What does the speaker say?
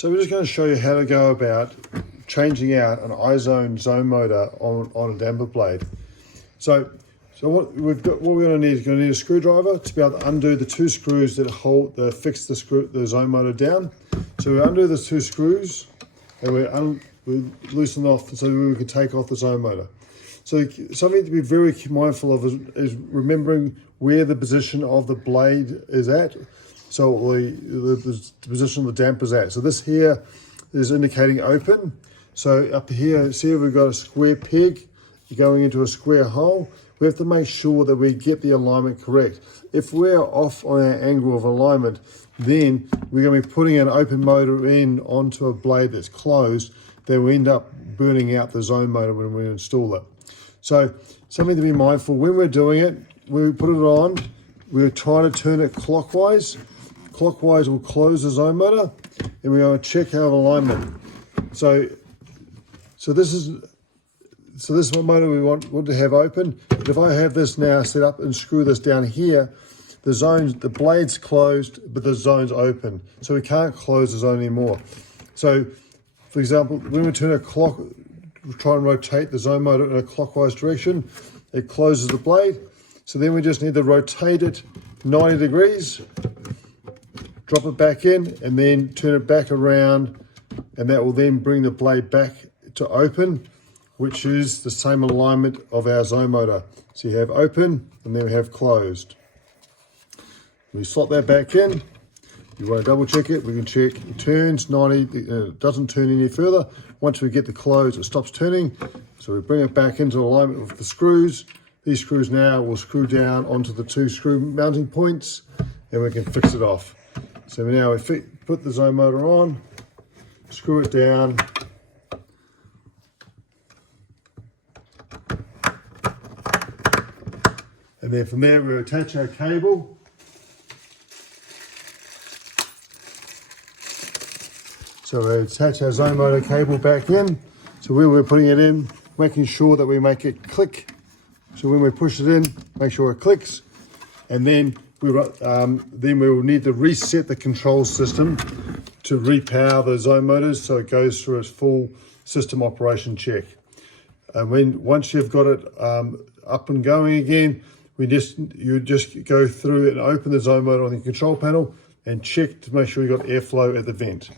So we're just going to show you how to go about changing out an iZone zone motor on a damper blade. So what we're going to need is a screwdriver to be able to undo the two screws that fix the zone motor down. So we undo the two screws and we loosen off so we can take off the zone motor. So something to be very mindful of is remembering where the position of the blade is at. So the position of the damper is at. So this here is indicating open. So up here, see we've got a square peg going into a square hole. We have to make sure that we get the alignment correct. If we're off on our angle of alignment, then we're going to be putting an open motor in onto a blade that's closed, then we end up burning out the zone motor when we install it. So something to be mindful when we're doing it, when we put it on, we're trying to turn it clockwise. Clockwise will close the zone motor, and we're going to check our alignment. So this is what motor we want to have open. But if I have this now set up and screw this down here, the blade's closed, but the zone's open. So we can't close the zone anymore. So for example, when we turn try and rotate the zone motor in a clockwise direction, it closes the blade. So then we just need to rotate it 90 degrees, drop it back in, and then turn it back around, and that will then bring the blade back to open, which is the same alignment of our zone motor. So you have open, and then we have closed. We slot that back in. You want to double check it, we can check it turns 90, it doesn't turn any further. Once we get the close, it stops turning. So we bring it back into alignment with the screws. These screws now will screw down onto the two screw mounting points, and we can fix it off. So now we put the zone motor on, screw it down, and then from there we attach our cable. So we attach our zone motor cable back in. So when we're putting it in, making sure that we make it click. So when we push it in, make sure it clicks. And then we will need to reset the control system to repower the zone motors so it goes through its full system operation check. And once you've got it up and going again, you just go through and open the zone motor on the control panel and check to make sure you've got airflow at the vent.